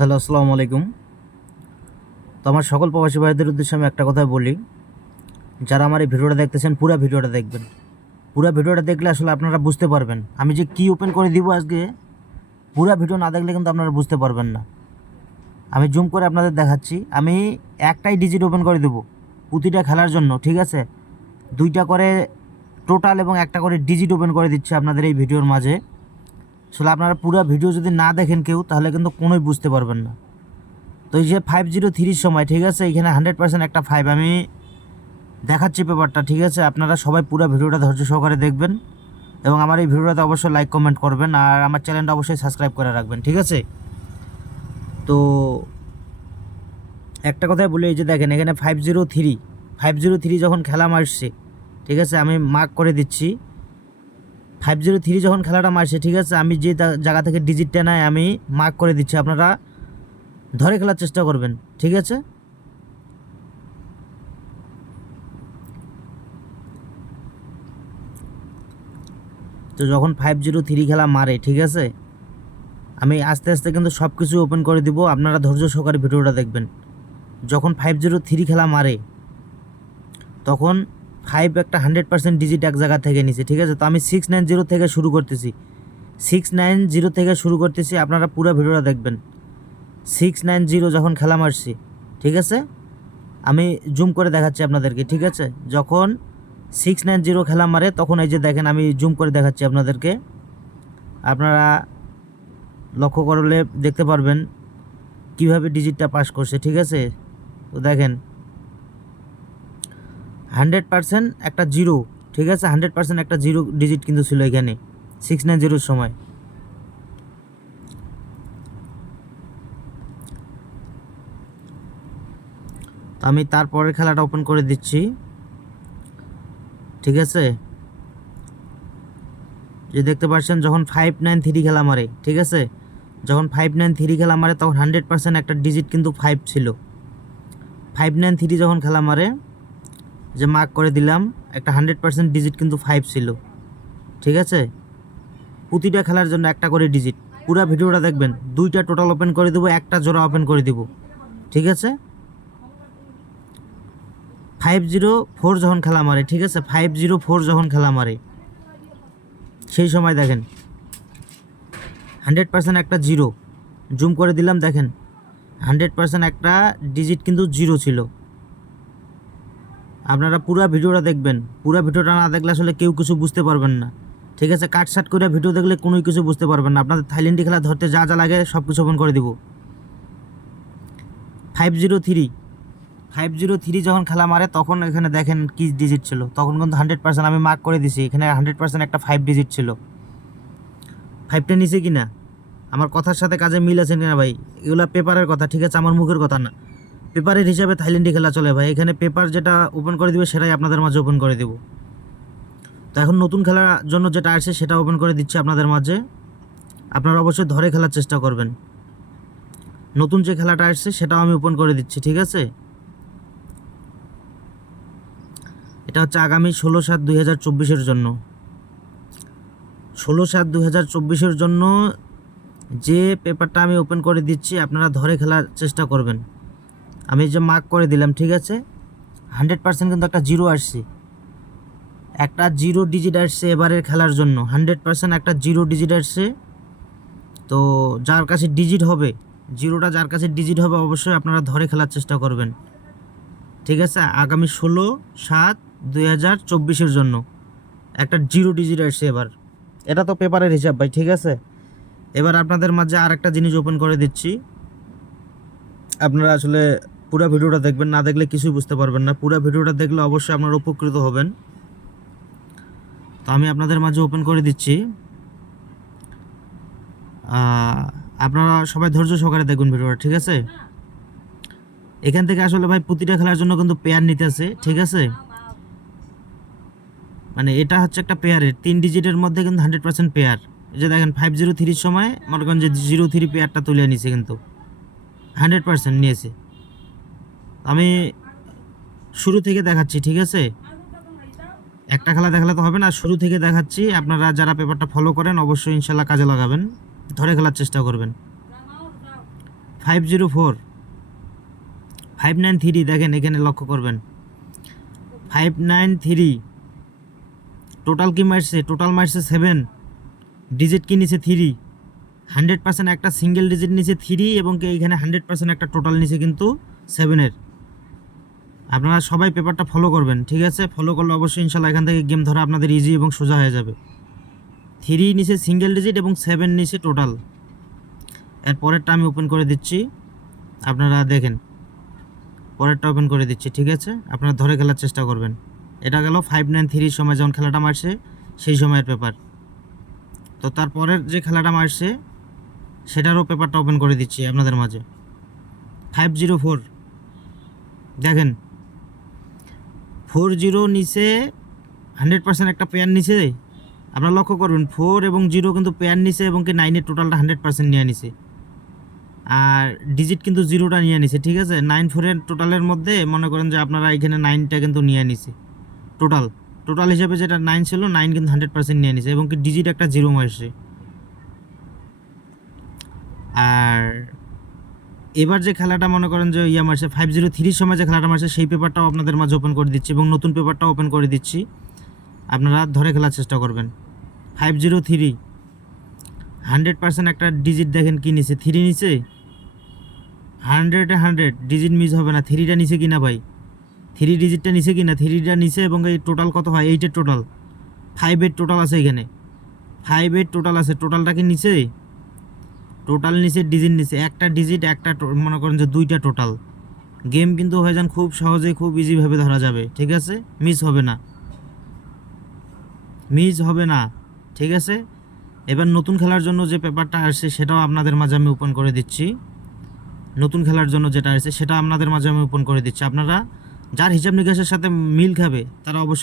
Hello, আসসালামু আলাইকুম। তো আমার সকল প্রবাসী ভাইদের উদ্দেশ্যে আমি একটা কথাই বলি, যারা আমার এই ভিডিওটা দেখতেছেন পুরো ভিডিওটা দেখবেন। পুরো ভিডিওটা দেখলে আসলে আপনারা বুঝতে পারবেন আমি যে কী ওপেন করে দিব আজকে। পুরো ভিডিও না দেখলে কিন্তু আপনারা বুঝতে পারবেন না। আমি জুম করে আপনাদের দেখাচ্ছি। আমি একটাই ডিজিট ওপেন করে দেবো প্রতিটা খেলার জন্য, ঠিক আছে? দুইটা করে টোটাল এবং একটা করে ডিজিট ওপেন করে দিচ্ছে আপনাদের এই ভিডিওর মাঝে। আসলে আপনারা পুরো ভিডিও যদি না দেখেন কেউ, তাহলে কিন্তু কোনোই বুঝতে পারবেন না। তো এই যে 503 সময়, ঠিক আছে, এখানে 100% একটা 5 আমি দেখাচ্ছি পেপারটা, ঠিক আছে? আপনারা সবাই পুরো ভিডিওটা ধৈর্য সহকারে দেখবেন এবং আমার এই ভিডিওটাতে অবশ্যই লাইক কমেন্ট করবেন আর আমার চ্যানেলটা অবশ্যই সাবস্ক্রাইব করে রাখবেন, ঠিক আছে? তো একটা কথাই বলি, এই যে দেখেন এখানে 503 যখন খেলা মারছে, ঠিক আছে, আমি মার্ক করে দিচ্ছি। 503 যখন খেলাটা মারছে, ঠিক আছে, আমি যে জায়গা থেকে ডিজিটটা নেয় আমি মার্ক করে দিচ্ছি। আপনারা ধরে খেলার চেষ্টা করবেন, ঠিক আছে? তো যখন 503 খেলা মারে, ঠিক আছে, আমি আস্তে আস্তে কিন্তু সব কিছু ওপেন করে দিব। আপনারা ধৈর্য সহকারে ভিডিওটা দেখবেন। যখন 503 খেলা মারে তখন 5 একটা 100% ডিজিট এক জায়গা থেকে নিছে, ঠিক আছে? তো আমি 690 থেকে শুরু করতেছি। 690 থেকে শুরু করতেছি, আপনারা পুরো ভিডিওটা দেখবেন। 690 যখন খেলা মারছি, ঠিক আছে, আমি জুম করে দেখাচ্ছি আপনাদেরকে, ঠিক আছে? যখন 690 খেলা মারে তখন এই যে দেখেন আমি জুম করে দেখাচ্ছি আপনাদেরকে। আপনারা লক্ষ্য করলে দেখতে পারবেন কিভাবে ডিজিটটা পাস করছে, ঠিক আছে? তো দেখেন 100% একটা জিরো, ঠিক আছে, 100% একটা জিরো ডিজিট কিন্তু ছিল এখানে 690 সময়। তো আমি তারপরের খেলাটা ওপেন করে দিচ্ছি, ঠিক আছে? যে দেখতে পাচ্ছেন যখন 593 খেলা মারে, ঠিক আছে, যখন 593 খেলা মারে তখন 100% একটা ডিজিট কিন্তু 5 ছিল। 593 যখন খেলা মারে, যে মার্ক করে দিলাম, একটা 100% ডিজিট কিন্তু 5 ছিল, ঠিক আছে? প্রতিটা খেলার জন্য একটা করে ডিজিট। পুরো ভিডিওটা দেখবেন। দুইটা টোটাল ওপেন করে দেবো, একটা জোড়া ওপেন করে দিব, ঠিক আছে? 504 যখন খেলা মারে, ঠিক আছে, 504 যখন খেলা মারে সেই সময় দেখেন 100% একটা জিরো। জুম করে দিলাম, দেখেন 100% একটা ডিজিট কিন্তু জিরো ছিল। আপনারা পুরো ভিডিওটা দেখবেন। পুরো ভিডিওটা না দেখলে আসলে কেউ কিছু বুঝতে পারবেন না, ঠিক আছে? কাটসাট করে ভিডিও দেখলে কোনো কিছু বুঝতে পারবেন না। আপনাদের থাইল্যান্ডি খেলা ধরতে যা যা লাগে সব কিছু ওপেন করে দিব। 503 যখন খেলা মারে তখন এখানে দেখেন কি ডিজিট ছিল। তখন কিন্তু 100% আমি মার্ক করে দিছি, এখানে 100% একটা 5 ডিজিট ছিল। 5টা নিচে কিনা আমার কথার সাথে কাজে মিল আছে কিনা ভাই? এগুলো পেপারের কথা, ঠিক আছে, আমার মুখের কথা না। পেপারের হিসাবে থাইল্যান্ডি খেলা চলে ভাই। এখানে পেপার যেটা ওপেন করে দিবে সেটাই আপনাদের মাঝে ওপেন করে দেব। তো এখন নতুন খেলার জন্য যেটা আসছে সেটা ওপেন করে দিচ্ছি আপনাদের মাঝে। আপনারা অবশ্যই ধরে খেলার চেষ্টা করবেন। নতুন যে খেলাটা আসছে সেটাও আমি ওপেন করে দিচ্ছি, ঠিক আছে? এটা হচ্ছে আগামী 16/7/2024 জন্য। 16/7/2024 জন্য যে পেপারটা আমি ওপেন করে দিচ্ছি আপনারা ধরে খেলার চেষ্টা করবেন। আমি যে মার্ক করে দিলাম, ঠিক আছে, 100% কিন্তু একটা জিরো আসছে, একটা জিরো ডিজিট আসছে এবারের খেলার জন্য। 100% একটা জিরো ডিজিট আসছে। তো যার কাছে ডিজিট হবে, জিরোটা যার কাছে ডিজিট হবে অবশ্যই আপনারা ধরে খেলার চেষ্টা করবেন, ঠিক আছে? আগামী 16/7/2024 জন্য একটা জিরো ডিজিট আসছে এবার। এটা তো পেপারের হিসাব ভাই, ঠিক আছে? এবার আপনাদের মাঝে আর একটা জিনিস ওপেন করে দিচ্ছি। আপনারা আসলে পুরো ভিডিওটা দেখবেন, না দেখলে কিছুই বুঝতে পারবেন না। পুরো ভিডিওটা দেখলে অবশ্যই আপনারা উপকৃত হবেন। তো আমি আপনাদের মাঝে ওপেন করে দিচ্ছি। আপনারা সবাই ধৈর্য সহকারে দেখুন ভিডিওটা, ঠিক আছে? এখান থেকে আসলে ভাই প্রতিটা খেলার জন্য কিন্তু পেয়ার নিতেছে, ঠিক আছে? মানে এটা হচ্ছে একটা পেয়ারের 3 ডিজিটের মধ্যে কিন্তু 100% পেয়ার। এই যে দেখেন 503 সময় মনে করেন যে 03 পেয়ারটা তুলে নিছে, কিন্তু 100% নিয়েছে। আমি শুরু থেকে দেখাচ্ছি, ঠিক আছে? একটা খেলা দেখালে তো হবে না, শুরু থেকে দেখাচ্ছি। আপনারা যারা পেপারটা ফলো করেন অবশ্যই ইনশাল্লাহ কাজে লাগাবেন, ধরে খেলার চেষ্টা করবেন। 504 593 দেখেন এখানে লক্ষ্য করবেন 593 টোটাল কি মারছে টোটাল মারছে 7 ডিজিট কি নিচে 3 100% একটা সিঙ্গেল ডিজিট নিচে 3 এবং এইখানে 100% একটা টোটাল নিচে কিন্তু 7-এর। আপনারা সবাই পেপারটা ফলো করবেন, ঠিক আছে? ফলো করলে অবশ্যই ইনশাল্লাহ এখান থেকে গেম ধরা আপনাদের ইজি এবং সোজা হয়ে যাবে। 3 নিচে সিঙ্গেল ডিজিট এবং 7 নিচে টোটাল। এর পরেরটা আমি ওপেন করে দিচ্ছি, আপনারা দেখেন পরেরটা ওপেন করে দিচ্ছি, ঠিক আছে? আপনারা ধরে খেলার চেষ্টা করবেন। এটা গেল 593 সময় যখন খেলাটা মারছে সেই সময়ের পেপার। তো তারপরের যে খেলাটা মারছে সেটারও পেপারটা ওপেন করে দিচ্ছি আপনাদের মাঝে। 504 দেখেন 40 নিচে 100% একটা পেয়ার নিচে, আপনারা লক্ষ্য করবেন 4 এবং 0 কিন্তু পেয়ার নিচে এবং কি 9-এর টোটালটা 100% নিয়ে নিছে, আর ডিজিট কিন্তু 0টা নিয়ে নিছে, ঠিক আছে? 9-4-এর টোটালের মধ্যে মনে করেন যে আপনারা এখানে 9টা কিন্তু নিয়ে নিছে। টোটাল হিসাবে যেটা 9 ছিল 9 কিন্তু 100% নিয়ে নিছে এবং কি ডিজিট একটা 0 মারছে। আর এবার যে খেলাটা মনে করেন যে মারছে 503 সময় যে খেলাটা মারছে সেই পেপারটাও আপনাদের মাঝে ওপেন করে দিচ্ছি এবং নতুন পেপারটাও ওপেন করে দিচ্ছি, আপনারা ধরে খেলার চেষ্টা করবেন। 503 100% একটা ডিজিট দেখেন কি নিচে 3 নিচে, 100 ডিজিট মিস হবে না। 3টা নিচে কিনা ভাই, 3 ডিজিটটা নিচে কিনা, 3টা নিচে এবং এই টোটাল কত হয় 8-এর টোটাল, 5-এর টোটাল আছে এখানে, 5-এর টোটাল আছে। টোটালটা কি নিচে, টোটাল নিচে ডিজিট নিচে, একটা ডিজিট একটা মনে করেন যে 2টা টোটাল। গেম কিন্তু হয়ে যান খুব সহজে খুব ইজিভাবে ধরা যাবে, ঠিক আছে? মিস হবে না, ঠিক আছে? এবার নতুন খেলার জন্য যে পেপারটা আসছে সেটাও আপনাদের মাঝে আমি ওপেন করে দিচ্ছি। নতুন খেলার জন্য যেটা আসছে সেটা আপনাদের মাঝে আমি ওপেন করে দিচ্ছি। আপনারা যার হিসাব নিকাশের সাথে মিল খাবে তারা অবশ্যই